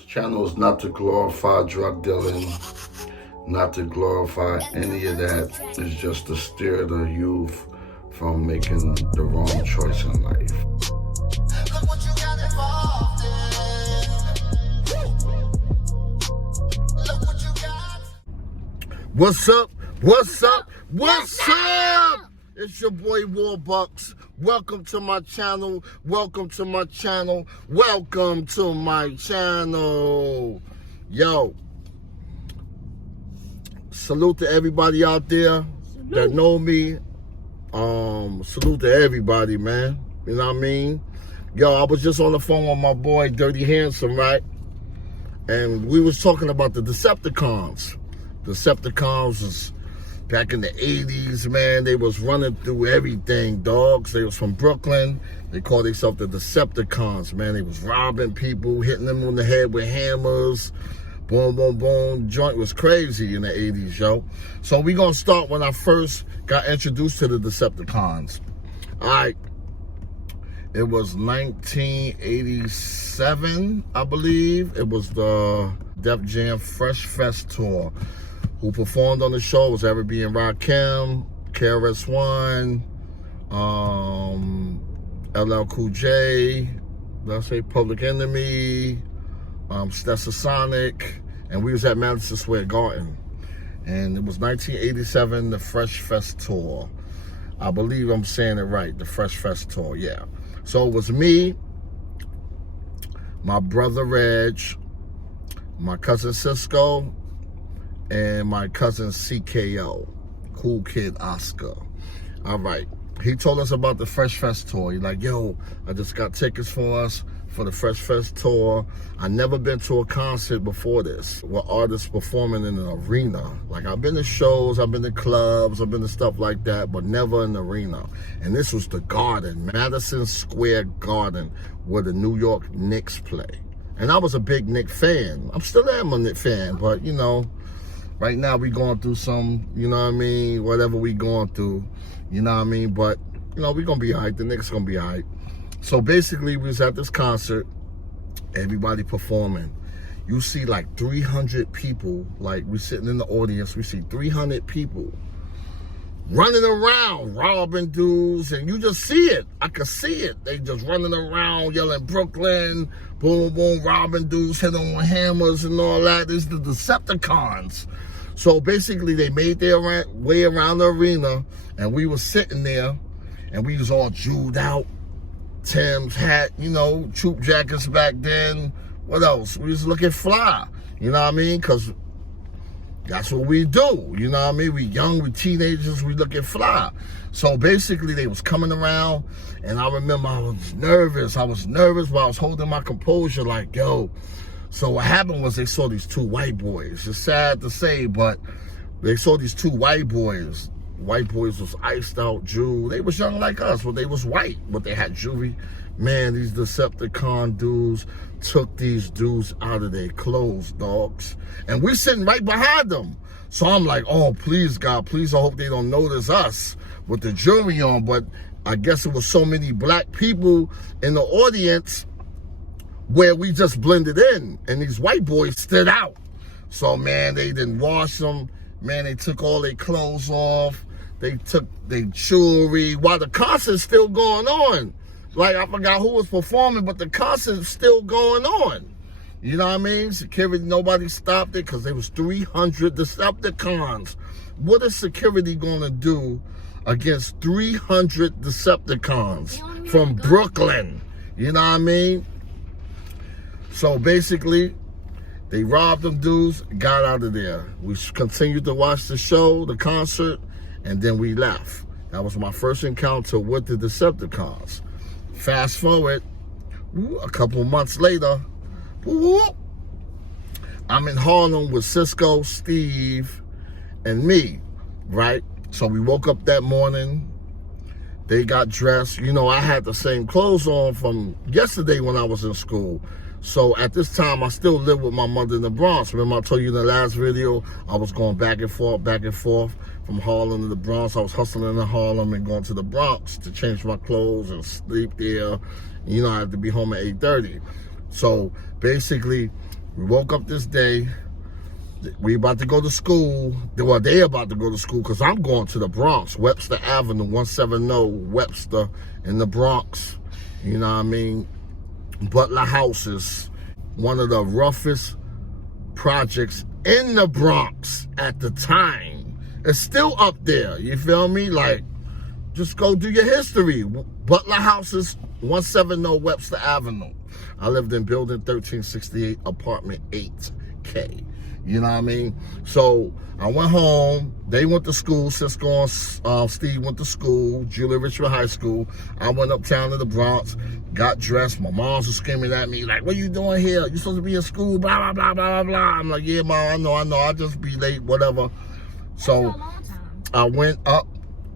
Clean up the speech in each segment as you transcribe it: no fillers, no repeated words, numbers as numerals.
This channel is not to glorify drug dealing, not to glorify any of that. It's just to steer the youth from making the wrong choice in life. What's up? What's up? What's up? It's your boy Warbucks. Welcome to my channel. Welcome to my channel. Welcome to my channel. Yo, salute to everybody out there that know me. Salute to everybody, man. You know what I mean? Yo, I was just on the phone with my boy Dirty Handsome, right? And we was talking about the Decepticons. Decepticons is back in the 80s, man. They was running through everything, dogs. They was from Brooklyn. They called themselves the Decepticons, man. They was robbing people, hitting them on the head with hammers. Boom, boom, boom. Joint was crazy in the 80s, yo. So we gonna start when I first got introduced to the Decepticons. All right. It was 1987, I believe. It was the Def Jam Fresh Fest tour. Who performed on the show was Everby and Rakim, KRS-One, LL Cool J, let's say Public Enemy, Stetsasonic, and we was at Madison Square Garden. And it was 1987, the Fresh Fest tour. I believe I'm saying it right, the Fresh Fest tour, yeah. So it was me, my brother Reg, my cousin Cisco, and my cousin CKO, Cool Kid Oscar. All right. He told us about the Fresh Fest tour. He's like, yo, I just got tickets for us for the Fresh Fest tour. I never been to a concert before this with artists performing in an arena. Like, I've been to shows, I've been to clubs, I've been to stuff like that, but never in an arena. And this was the Garden, Madison Square Garden, where the New York Knicks play. And I was a big Knicks fan. I'm still am a Knicks fan, but, you know, right now we going through some, you know what I mean, whatever we going through, you know what I mean, but, you know, we gonna be all right, the Knicks gonna be all right. So basically, we was at this concert, everybody performing. You see like 300 people, like we sitting in the audience, we see 300 people running around, robbing dudes, and you just see it. I can see it. They just running around, yelling Brooklyn, boom, boom, robbing dudes, hitting them with hammers and all that. It's the Decepticons. So basically, they made their way around the arena, and we were sitting there, and we was all jeweled out, Tim's hat, you know, troop jackets back then. What else? We was looking fly, you know what I mean? Because that's what we do, you know what I mean? We young, we teenagers, we looking fly. So basically, they was coming around, and I remember I was nervous, but I was holding my composure like, yo. So what happened was they saw these two white boys. It's sad to say, but they saw these two white boys. White boys was iced out Jew. They was young like us, but they was white, but they had jewelry. Man, these Decepticon dudes took these dudes out of their clothes, dogs. And we're sitting right behind them. So I'm like, oh, please, God, please, I hope they don't notice us with the jewelry on. But I guess it was so many black people in the audience where we just blended in. And these white boys stood out. So, man, they didn't wash them. Man, they took all their clothes off. They took their jewelry while the concert's still going on. Like, I forgot who was performing, but the concert's still going on. You know what I mean? Security, nobody stopped it because there was 300 Decepticons. What is security going to do against 300 Decepticons from Brooklyn? You know what I mean? So basically, they robbed them dudes, got out of there. We continued to watch the show, the concert, and then we left. That was my first encounter with the Decepticons. Fast forward, a couple months later, I'm in Harlem with Cisco, Steve, and me, right? So we woke up that morning. They got dressed. You know, I had the same clothes on from yesterday when I was in school. So at this time, I still live with my mother in the Bronx. Remember I told you in the last video, I was going back and forth from Harlem to the Bronx. I was hustling in Harlem and going to the Bronx to change my clothes and sleep there. You know, I had to be home at 8:30. So basically, We woke up this day. We about to go to school. Well, they about to go to school because I'm going to the Bronx, Webster Avenue, 170 Webster in the Bronx. You know what I mean? Butler House is one of the roughest projects in the Bronx at the time. It's still up there. You feel me? Like, just go do your history. Butler House is 170 Webster Avenue. I lived in building 1368, apartment 8K. You know what I mean? So I went home. They went to school. Cisco and Steve went to school, Julia Richmond High School. I went uptown to the Bronx, got dressed. My moms was screaming at me like, what are you doing here? You supposed to be in school, blah, blah, blah, blah, blah. I'm like, yeah, Mom, I know. I'll just be late, whatever. So I went up,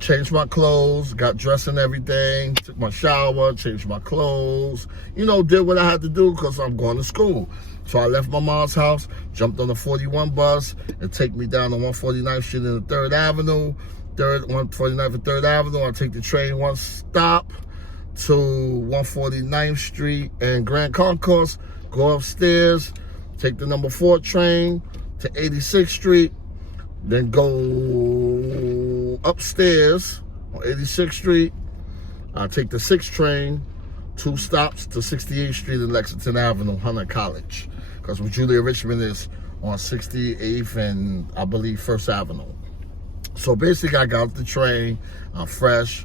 changed my clothes, got dressed and everything, took my shower, changed my clothes, you know, did what I had to do because I'm going to school. So I left my mom's house, jumped on the 41 bus, and take me down to 149th Street in the 3rd Avenue, 149th and 3rd Avenue. I take the train one stop to 149th Street and Grand Concourse, go upstairs, take the number 4 train to 86th Street, then go upstairs on 86th Street. I take the 6th train, 2 stops to 68th Street and Lexington Avenue, Hunter College. Because Julia Richmond is on 68th and I believe 1st Avenue. So basically I got off the train, I'm fresh,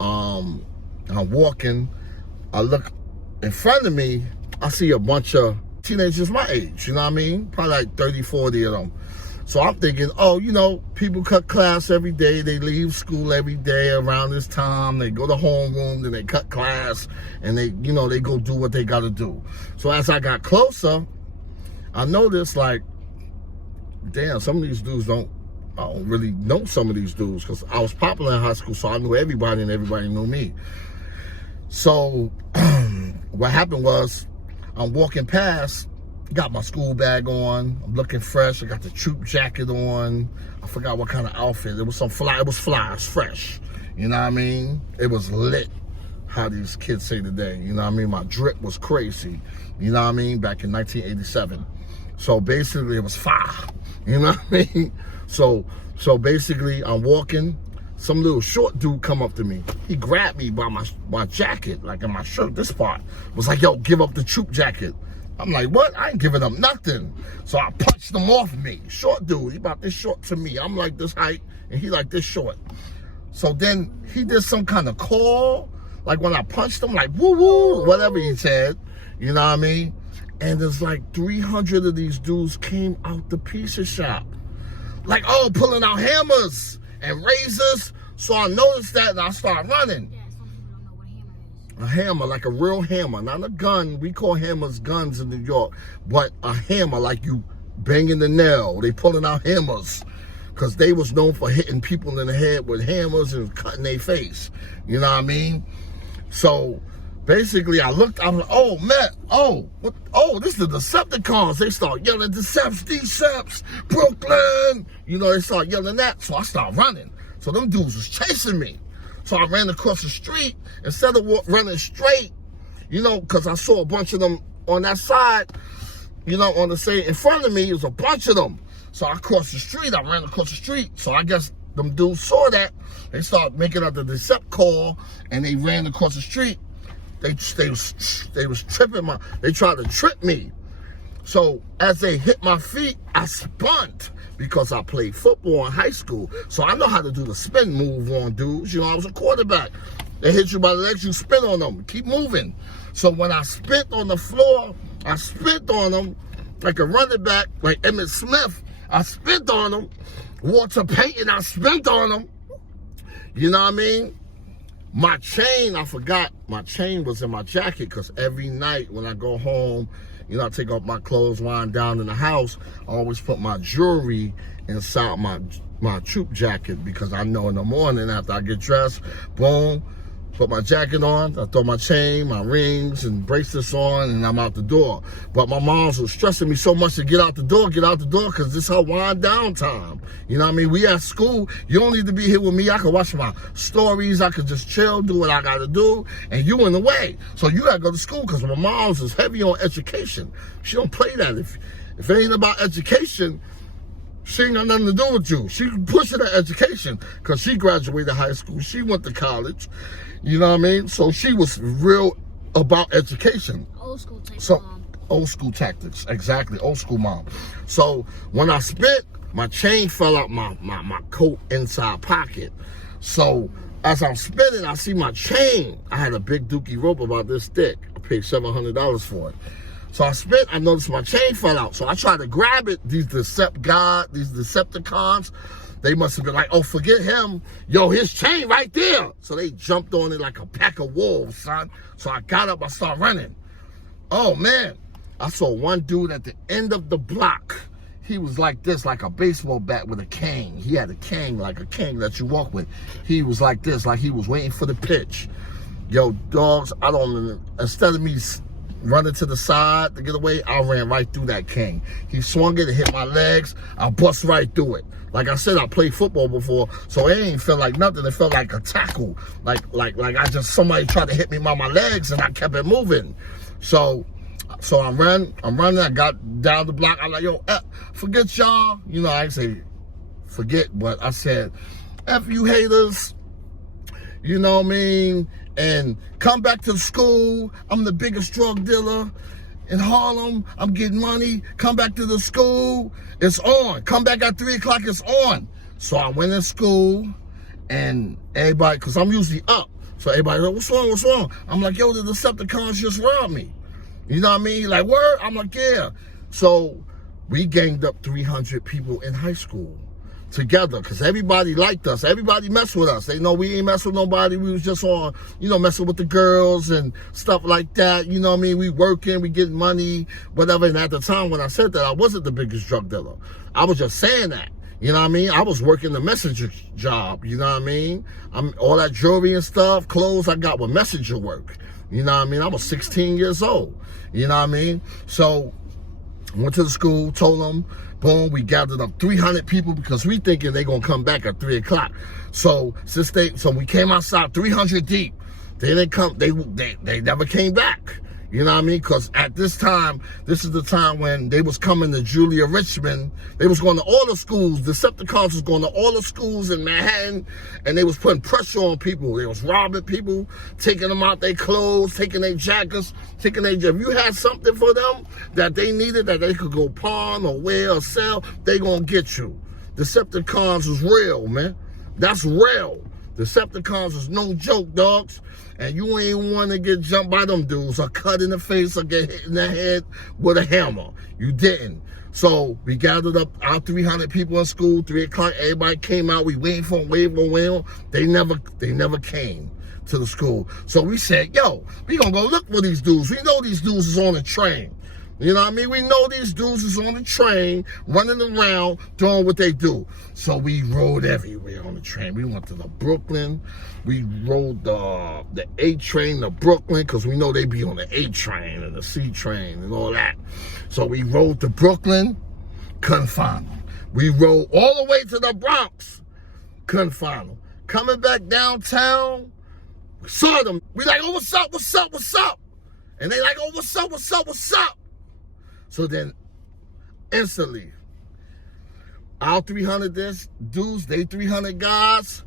I'm walking. I look in front of me, I see a bunch of teenagers my age, you know what I mean? Probably like 30, 40 of them. So I'm thinking, oh, you know, people cut class every day. They leave school every day around this time. They go to homeroom, then they cut class, and they, you know, they go do what they got to do. So as I got closer, I noticed, like, damn, some of these dudes I don't really know some of these dudes because I was popular in high school, so I knew everybody and everybody knew me. So what happened was I'm walking past, got my school bag on, I'm looking fresh, I got the troop jacket on, I forgot what kind of outfit, it was fly, it was fresh, you know what I mean? It was lit, how these kids say today, you know what I mean? My drip was crazy, you know what I mean? Back in 1987. So basically it was fire, you know what I mean? So basically I'm walking, some little short dude come up to me. He grabbed me by my jacket, like in my shirt, this part. Was like, yo, give up the troop jacket. I'm like, what? I ain't giving up nothing. So I punched him off me. Short dude, he about this short to me. I'm like this height, and he like this short. So then he did some kind of call, like when I punched him, like woo woo, whatever he said, you know what I mean? And there's like 300 of these dudes came out the pizza shop. Like, oh, pulling out hammers and razors. So I noticed that and I started running. Yeah, some people don't know what a hammer is. A hammer, like a real hammer, not a gun. We call hammers guns in New York, but a hammer, like you banging the nail. They pulling out hammers because they was known for hitting people in the head with hammers and cutting their face. You know what I mean? So basically, I looked. I was like, "Oh man, this is the Decepticons." They start yelling, "Decepts, Brooklyn!" You know, they start yelling that. So I start running. So them dudes was chasing me. So I ran across the street instead of running straight, you know, because I saw a bunch of them on that side, you know, on the side in front of me, there was a bunch of them. So I crossed the street, I ran across the street. So I guess them dudes saw that. They started making out the Decept call and they ran across the street. They was tripping they tried to trip me. So as they hit my feet, I spun because I played football in high school. So I know how to do the spin move on dudes. You know, I was a quarterback. They hit you by the legs, you spin on them. Keep moving. So when I spit on the floor, I spit on them like a running back, like Emmitt Smith. I spit on them. Walter Payton, I spit on them. You know what I mean? My chain, I forgot. My chain was in my jacket because every night when I go home, you know, I take off my clothes, wind down in the house. I always put my jewelry inside my troop jacket because I know in the morning after I get dressed, boom, put my jacket on, I throw my chain, my rings, and bracelets on, and I'm out the door. But my moms was stressing me so much to get out the door, because this is her wind down time. You know what I mean? We at school, you don't need to be here with me. I can watch my stories, I can just chill, do what I gotta do, and you in the way. So you gotta go to school, because my mom's is heavy on education. She don't play that. If it ain't about education, she ain't got nothing to do with you. She pushing her education, because she graduated high school. She went to college. You know what I mean? So she was real about education. Old school type mom. Old school tactics. Exactly. Old school mom. So when I spit, my chain fell out my coat inside pocket. So as I'm spinning, I see my chain. I had a big dookie rope about this thick. I paid $700 for it. So I spit, I noticed my chain fell out. So I tried to grab it. These Decepticons, they must have been like, oh, forget him. Yo, his chain right there. So they jumped on it like a pack of wolves, son. So I got up, I started running. Oh, man. I saw one dude at the end of the block. He was like this, like a baseball bat with a cane. He had a cane, like a cane that you walk with. He was like this, like he was waiting for the pitch. Yo, dogs, instead of me running to the side to get away, I ran right through that cane. He swung it and hit my legs. I bust right through it. Like I said, I played football before, so it ain't feel like nothing. It felt like a tackle. Like somebody tried to hit me by my legs and I kept it moving. So I'm running. I got down the block. I'm like, yo, forget y'all. You know, I didn't say forget, but I said, F you haters. You know what I mean? And come back to school. I'm the biggest drug dealer in Harlem. I'm getting money. Come back to the school. It's on. Come back at 3 o'clock. It's on. So I went in school, and everybody, because I'm usually up. So everybody like, what's wrong? What's wrong? I'm like, yo, the Decepticons just robbed me. You know what I mean? Like, word? I'm like, yeah. So we ganged up 300 people in high school together, because everybody liked us. Everybody messed with us. They know we ain't mess with nobody. We was just on, messing with the girls and stuff like that. You know what I mean? We working, we getting money, whatever. And at the time when I said that, I wasn't the biggest drug dealer. I was just saying that. You know what I mean? I was working the messenger job. You know what I mean? All that jewelry and stuff, clothes I got with messenger work. You know what I mean? I was 16 years old. You know what I mean? So went to the school, told them, boom, we gathered up 300 people because we thinking they gonna come back at 3 o'clock. So we came outside 300 deep. They didn't come, they never came back. You know what I mean? Because at this time, this is the time when they was coming to Julia Richmond. They was going to all the schools. Decepticons was going to all the schools in Manhattan, and they was putting pressure on people. They was robbing people, taking them out their clothes, taking their jackets, if you had something for them that they needed, that they could go pawn or wear or sell, they gonna get you. Decepticons was real, man. That's real. Decepticons is no joke, dogs. And you ain't want to get jumped by them dudes or cut in the face or get hit in the head with a hammer. You didn't. So we gathered up our 300 people in school, 3 o'clock, everybody came out. We waiting for them, They never came to the school. So we said, yo, we gonna go look for these dudes. We know these dudes is on the train. You know what I mean? We know these dudes is on the train, running around, doing what they do. So we rode everywhere on the train. We went to the Brooklyn. We rode the A train to Brooklyn, because we know they be on the A train and the C train and all that. So we rode to Brooklyn, couldn't find them. We rode all the way to the Bronx, couldn't find them. Coming back downtown, we saw them. We like, oh, what's up, what's up, what's up? And they like, oh, what's up, what's up, what's up? So then, instantly, our 300 dudes, they 300 guys,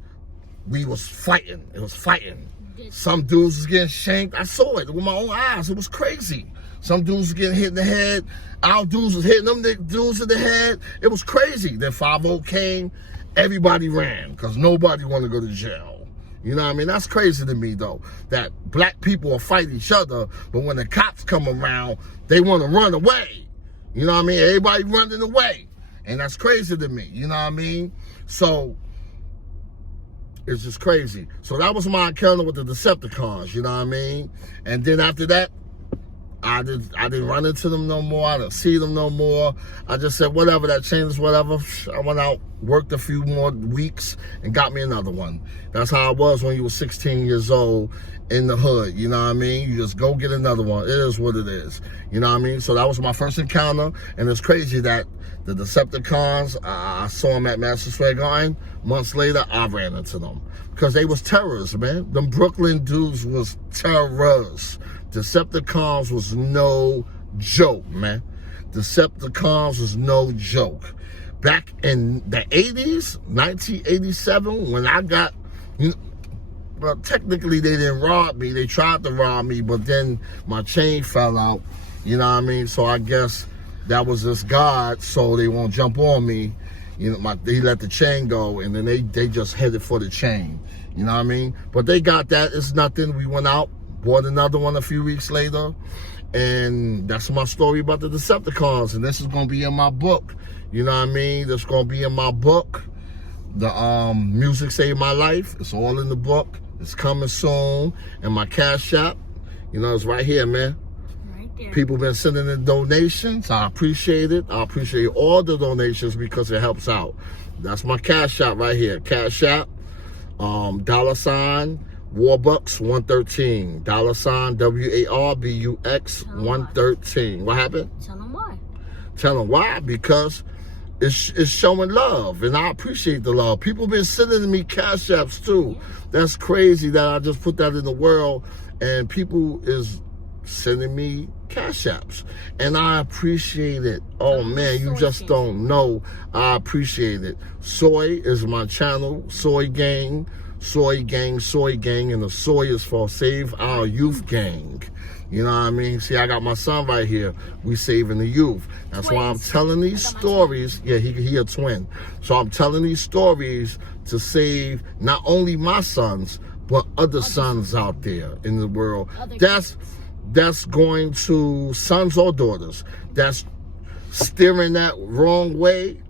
we was fighting. It was fighting. Some dudes was getting shanked. I saw it with my own eyes. It was crazy. Some dudes was getting hit in the head. Our dudes was hitting them dudes in the head. It was crazy. Then 5-0 came. Everybody ran because nobody wanted to go to jail. You know what I mean? That's crazy to me, though, that black people will fight each other, but when the cops come around, they want to run away. You know what I mean? Everybody running away. And that's crazy to me. You know what I mean? So it's just crazy. So that was my encounter with the Decepticons, you know what I mean? And then after that, I didn't run into them no more. I didn't see them no more. I just said, whatever, that changes, whatever. I went out. worked a few more weeks, and got me another one. That's how it was when you were 16 years old in the hood, you know what I mean? You just go get another one. It is what it is, you know what I mean? So that was my first encounter, and it's crazy that the Decepticons, I saw them at Madison Square Garden. Months later, I ran into them because they was terrorists, man. Them Brooklyn dudes was terrorists. Decepticons was no joke, man. Decepticons was no joke. Back in the 80s, 1987, when I got, you know, well, technically they didn't rob me. They tried to rob me, but then my chain fell out, you know what I mean? So I guess that was this God, so they won't jump on me. You know, they let the chain go, and then they just headed for the chain, you know what I mean? But they got that. It's nothing. We went out, bought another one a few weeks later, and that's my story about the Decepticons, and this is going to be in my book. You know what I mean? That's going to be in my book. The Music Saved My Life. It's all in the book. It's coming soon. And my Cash App, you know, it's right here, man. Right there. People been sending in donations. I appreciate it. I appreciate all the donations because it helps out. That's my Cash App right here. Cash App, $, Warbucks 113. $, WARBUX 113. What happened? Tell them why. Tell them why? Because it's showing love, and I appreciate the love. People been sending me Cash Apps too. That's crazy that I just put that in the world, and people is sending me Cash Apps, and I appreciate it. Oh man, you just don't know. I appreciate it. Soy is my channel. Soy Gang, Soy Gang, Soy Gang, and the soy is for Save Our Youth Gang. You know what I mean? See, I got my son right here. We saving the youth. That's why I'm telling these stories. Yeah, he a twin. So I'm telling these stories to save not only my sons, but other sons out there in the world. That's going to sons or daughters that's steering that wrong way,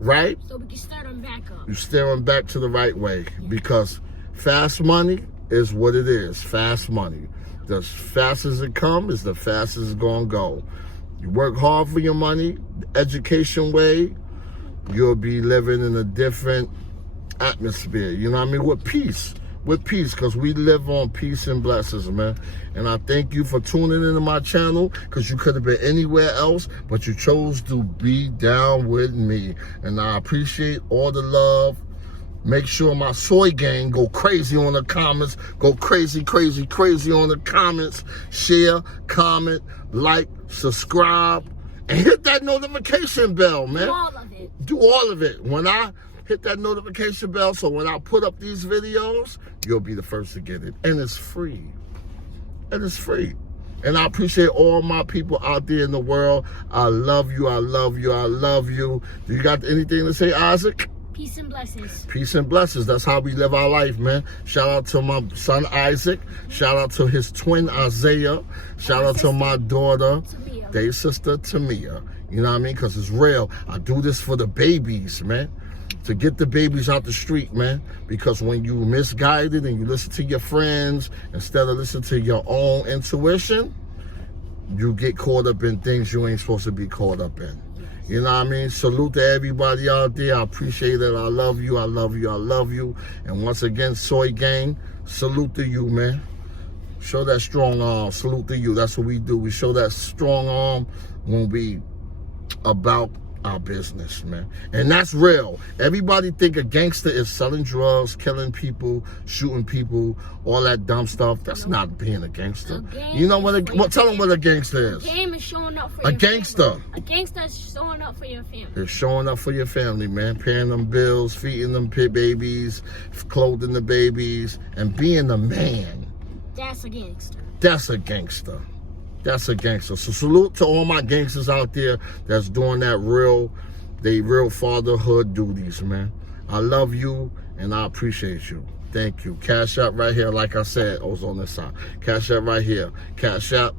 right? So we can start them back up. You steer them back to the right way, because fast money is what it is. Fast money. The fast as it comes is the fastest it's gonna go. You work hard for your money, the education way, you'll be living in a different atmosphere. You know what I mean? With peace, because we live on peace and blessings, man. And I thank you for tuning into my channel, because you could have been anywhere else, but you chose to be down with me. And I appreciate all the love. Make sure my Soy Gang go crazy on the comments. Go crazy, crazy, crazy on the comments. Share, comment, like, subscribe, and hit that notification bell, man. Do all of it. Do all of it. When I hit that notification bell, so when I put up these videos, you'll be the first to get it. And it's free. And it's free. And I appreciate all my people out there in the world. I love you, I love you, I love you. Do you got anything to say, Isaac? Peace and blessings. Peace and blessings. That's how we live our life, man. Shout out to my son Isaac. Shout out to his twin Isaiah. Shout out to my daughter, their sister Tamia. You know what I mean? Because it's real. I do this for the babies, man. To get the babies out the street, man. Because when you misguided and you listen to your friends instead of listening to your own intuition, you get caught up in things you ain't supposed to be caught up in. You know what I mean? Salute to everybody out there. I appreciate it. I love you. I love you. I love you. And once again, Soy Gang, salute to you, man. Show that strong arm. Salute to you. That's what we do. We show that strong arm when we about our business, man. And that's real. Everybody think a gangster is selling drugs, killing people, shooting people, all that dumb stuff. That's not being a gangster. You know what? Tell them what a gangster is. A game is showing up for a your gangster. Family. A gangster is showing up for your family. It's showing up for your family, man. Paying them bills, feeding them babies, clothing the babies, and being a man. That's a gangster. That's a gangster. That's a gangster. So salute to all my gangsters out there that's doing that real fatherhood duties, man. I love you and I appreciate you. Thank you. Cash App right here, like I said, I was on this side. Cash App right here. Cash App,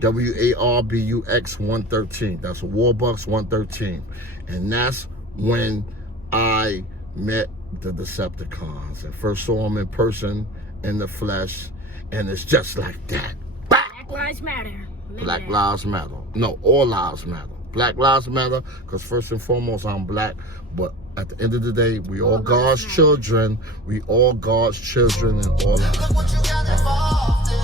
WARBUX 113. That's Warbucks 113. And that's when I met the Decepticons and first saw them in person, in the flesh, and it's just like that. Black Lives Matter. Black Lives Matter. No, all lives matter. Black Lives Matter, because first and foremost, I'm black. But at the end of the day, we all God's children. We all God's children and all lives.